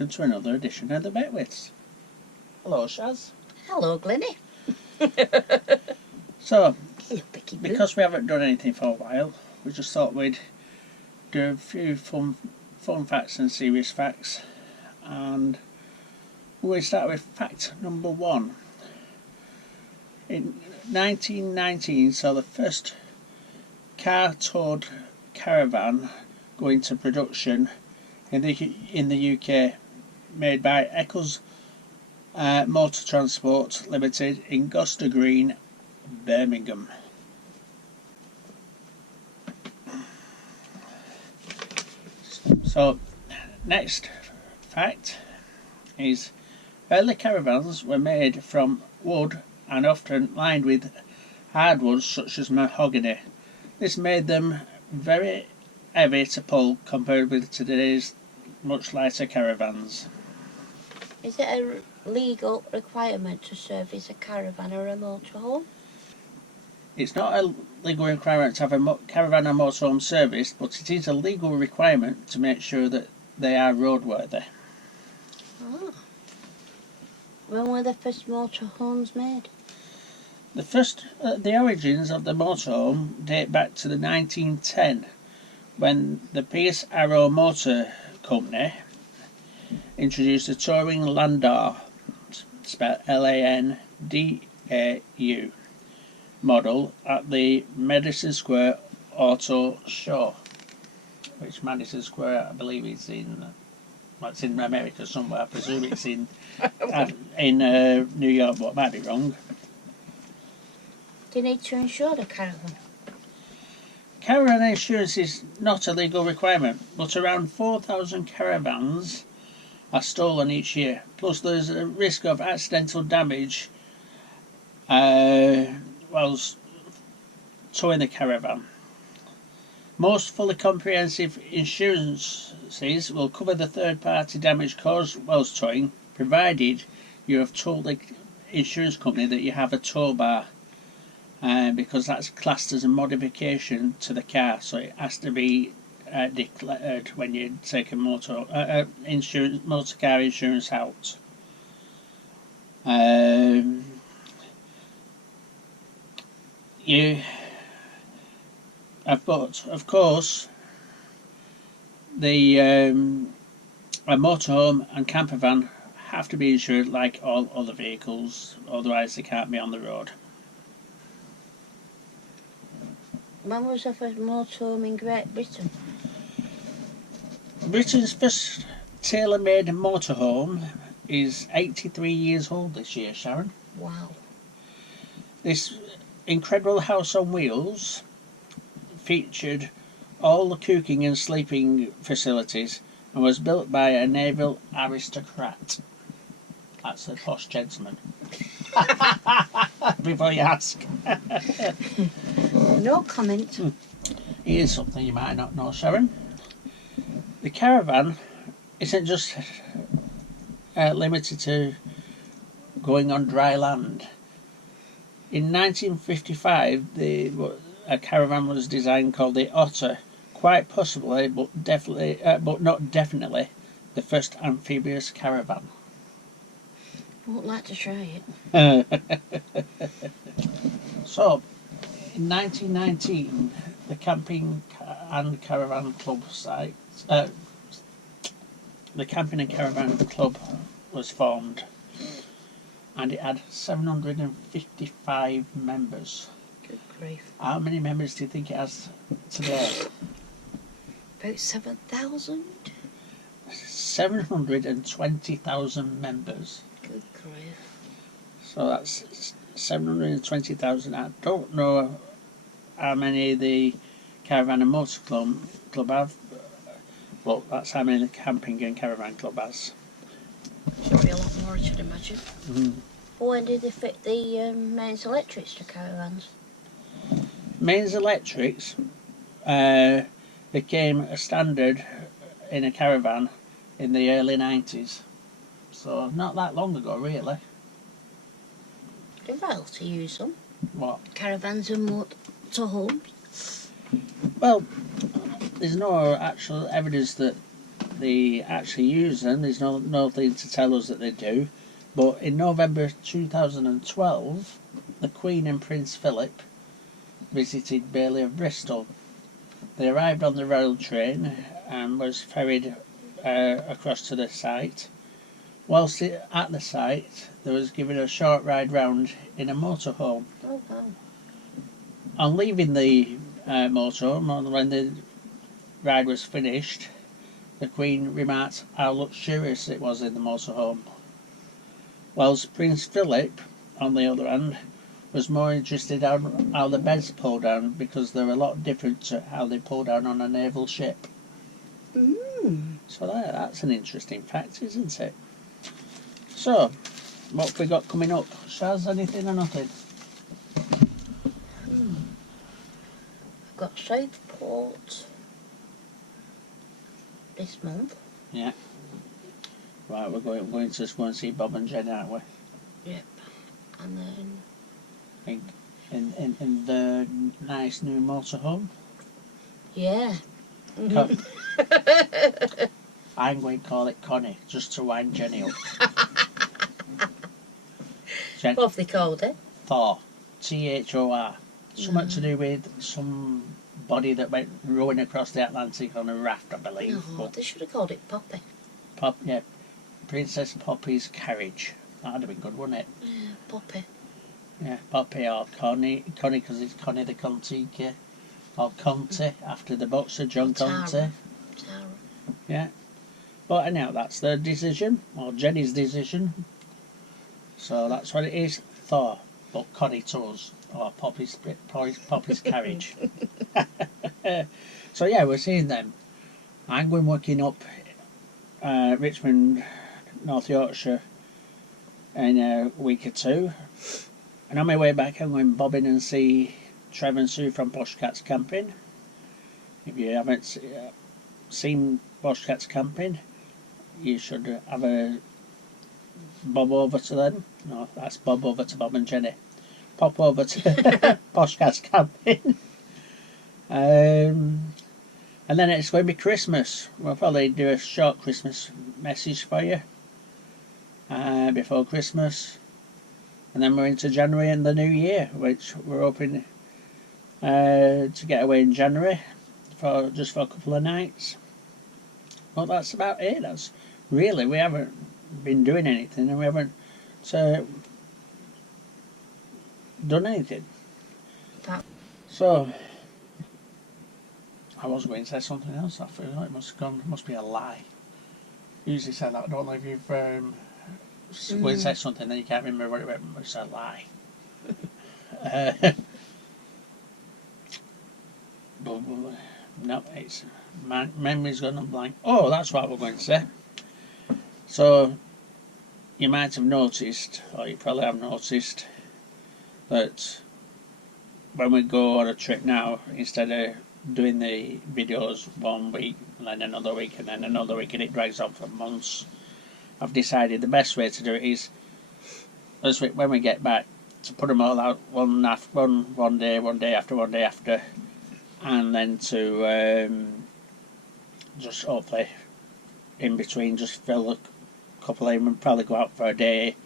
welcome to another edition of the Betwits. Hello, Shaz. Hello, Glennie. So, Hello, Becky Boo. because we haven't done anything for a while, we just thought we'd do a few fun facts and serious facts. And we'll start with fact number 1. In 1919 saw the first car-towed caravan go into production in the UK, made by Eccles Motor Transport Limited in Gloucester Green, Birmingham. So, next fact is early caravans were made from wood and often lined with hardwoods such as mahogany. This made them very heavy to pull compared with today's much lighter caravans. Is it a legal requirement to service a caravan or a motorhome? It's not a legal requirement to have a caravan or motorhome serviced, but it is a legal requirement to make sure that they are roadworthy. Oh. When were the first motorhomes made? The origins of the motorhome date back to the 1910, when the Pierce Arrow Motor Company introduced the touring Landau, spelled Landau, model at the Madison Square Auto Show, which Madison Square, I believe, is in. Well, it's in America somewhere. I presume it's in New York, but I might be wrong. Do you need to insure the caravan? Caravan insurance is not a legal requirement, but around 4,000 caravans are stolen each year. Plus, there's a risk of accidental damage whilst towing the caravan. Most fully comprehensive insurances will cover the third-party damage caused whilst towing, provided you have told the insurance company that you have a tow bar. Because that's classed as a modification to the car, so it has to be declared when you take a motor car insurance out. But of course, the a motorhome and camper van have to be insured like all other vehicles, otherwise they can't be on the road. When was the first motorhome in Great Britain? Britain's first tailor-made motorhome is 83 years old this year, Sharon. Wow. This incredible house on wheels featured all the cooking and sleeping facilities and was built by a naval aristocrat. That's a posh gentleman. Before you ask. No comment. Here's something you might not know, Sharon. The caravan isn't just limited to going on dry land. In 1955, a caravan was designed called the Otter, quite possibly, but not definitely, the first amphibious caravan. I would like to try it. So, in 1919, the Camping and Caravan Club the Camping and Caravan Club was formed, and it had 755 members. Good grief. How many members do you think it has today? About 7,000? 720,000 members. Good grief. So that's 720,000. I don't know how many the Caravan and Motor Club have, but that's how many the Camping and Caravan Club has. Should be a lot more, I should imagine. Mm. When did they fit the mains electrics to caravans? Mains electrics became a standard in a caravan in the early 90s. So not that long ago, really. They're well to use them. What? Caravans and motorhomes. Well, there's no actual evidence that they actually use them. There's nothing to tell us that they do. But in November 2012, the Queen and Prince Philip visited Bailey of Bristol. They arrived on the rail train and was ferried across to the site. Whilst at the site, they was given a short ride round in a motorhome. Oh, wow. On leaving the motorhome, when the ride was finished, the Queen remarked how luxurious it was in the motorhome. Whilst Prince Philip, on the other hand, was more interested in how the beds pull down, because they're a lot different to how they pull down on a naval ship. So that's an interesting fact, isn't it? So, what have we got coming up? Shaz, anything or nothing? I've got Southport this month. Yeah. Right, we're going to go and see Bob and Jen, aren't we? Yep. And then... In the nice new motorhome. Yeah. I'm going to call it Connie, just to wind Jenny up. What have they called it? Thor. Thor. Something to do with some body that went rowing across the Atlantic on a raft, I believe. No, they should have called it Poppy. Yeah. Princess Poppy's carriage. That'd have been good, wouldn't it? Yeah, Poppy. Yeah, Poppy or Connie. Connie, because it's Connie the Contique. Or Conte, after the boxer, John Conte. Tara. Yeah. But anyhow, that's their decision, or Jenny's decision. So that's what it is. Thor, but Connie Tours, or Poppy's carriage. So yeah, we're seeing them. I'm going working up Richmond, North Yorkshire in a week or two. And on my way back, I'm going bobbing and see Trevor and Sue from Posh Cats Camping. If you haven't seen Posh Cats Camping, you should have a bob over to them. No, that's bob over to Bob and Jenny. Pop over to Posh Cats Camping. And then it's going to be Christmas. We'll probably do a short Christmas message for you before Christmas. And then we're into January and the new year, which we're hoping to get away in January just for a couple of nights. Well, that's about it. That's really, we haven't been doing anything, and we haven't done anything. So I was going to say something else. I feel like it must be a lie. Usually say that. I don't know if you've when you say something then you can't remember what it was. It's a lie. But no, it's my memory's gone blank. Oh, that's what we're going to say. So you might have noticed, or you probably have noticed, that when we go on a trip now, instead of doing the videos 1 week and then another week and then another week, and it drags on for months, I've decided the best way to do it is, when we get back, to put them all out one day after, and then to just hopefully in between just fill a couple of them and probably go out for a day,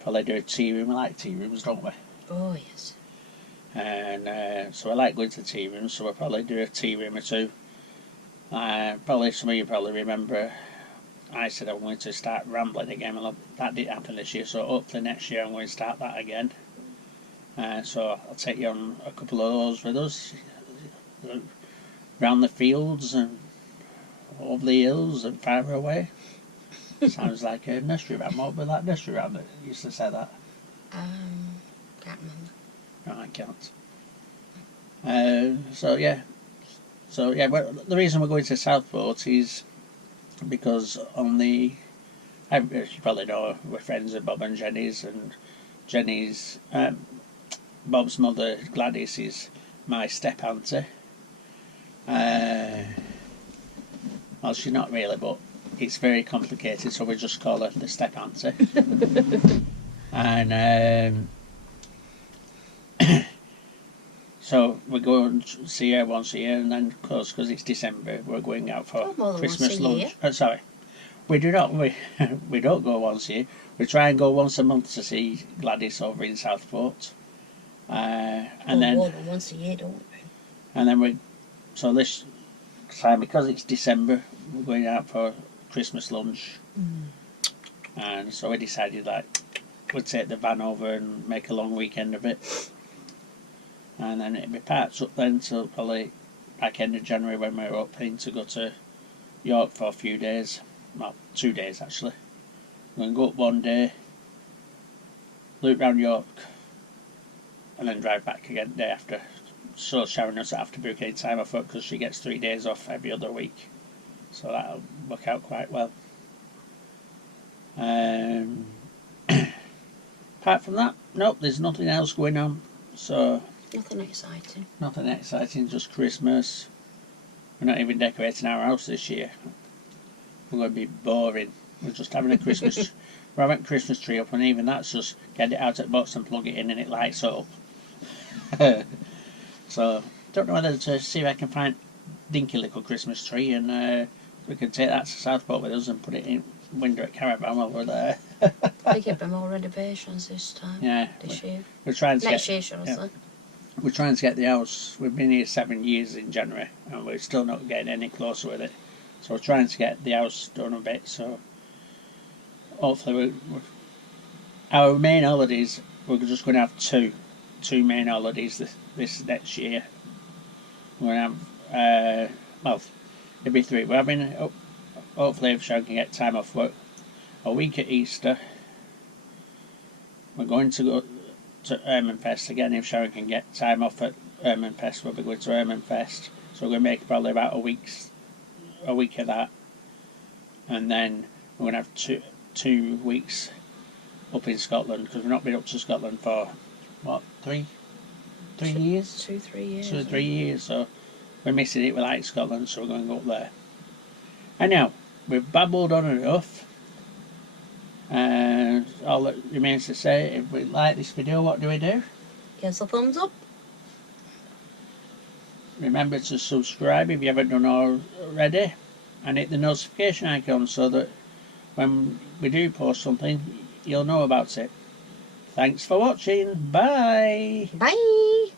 probably do a tea room. We like tea rooms, don't we? Oh, yes. And so I like going to tea rooms, so we'll probably do a tea room or two. Probably some of you probably remember I said I'm going to start rambling again. Well, that didn't happen this year, so hopefully next year I'm going to start that again. So I'll take you on a couple of those with us, round the fields and over the hills and far away. Sounds like a nursery rhyme. What was that nursery rhyme that used to say that? Can't remember. No, I can't. So yeah, well, the reason we're going to Southport is because you probably know, we're friends with Bob and Jenny's, and Jenny's, Bob's mother Gladys is my step auntie. Well, she's not really, but it's very complicated, so we just call her the step auntie. And So we go and see her once a year, and then, of course, because it's December, we're going out for Oh, more than Christmas once a lunch. year. Sorry, we do not. We don't go once a year. We try and go once a month to see Gladys over in Southport, and Well, then more than once a year, don't we? and then we. So this time, because it's December, we're going out for Christmas lunch, and so we decided like we'd take the van over and make a long weekend of it. And then it'd be parked up then till probably back end of January when we were hoping to go to York for a few days. Well, 2 days actually. We're going to go up one day, loop round York, and then drive back again the day after. So Sharon doesn't have to book any time off work because she gets 3 days off every other week. So that'll work out quite well. Apart from that, nope, there's nothing else going on. So Nothing exciting. nothing exciting, just Christmas. We're not even decorating our house this year. We're going to be boring. We're just having a Christmas. We're having a Christmas tree up, and even that's just get it out of the box and plug it in, and it lights up. So don't know whether to see if I can find dinky little Christmas tree, and we can take that to Southport with us and put it in window at Caravan while we're there. They give them more renovations this time. Yeah, This year. we're trying to Next year, shall I yeah. say. We're trying to get the house. We've been here 7 years in January, and we're still not getting any closer with it. So we're trying to get the house done a bit. So hopefully, our main holidays, we're just going to have two main holidays this next year. We're going to have well, it'll be 3. We're having hopefully if Sharon can get time off work, a week at Easter. We're going to go to Ermenfest again if Sharon can get time off at Ermenfest. We'll be going to Ermenfest, so we're going to make probably about a week of that, and then we're going to have 2 weeks up in Scotland because we've not been up to Scotland for what 3 years, 2, 3 years. 2 or 3 years. So we're missing it. We like Scotland, so we're going to go up there. And now we've babbled on enough. And all that remains to say, if we like this video, what do we do? Give us a thumbs up. Remember to subscribe if you haven't done already, and hit the notification icon so that when we do post something, you'll know about it. Thanks for watching. Bye. Bye.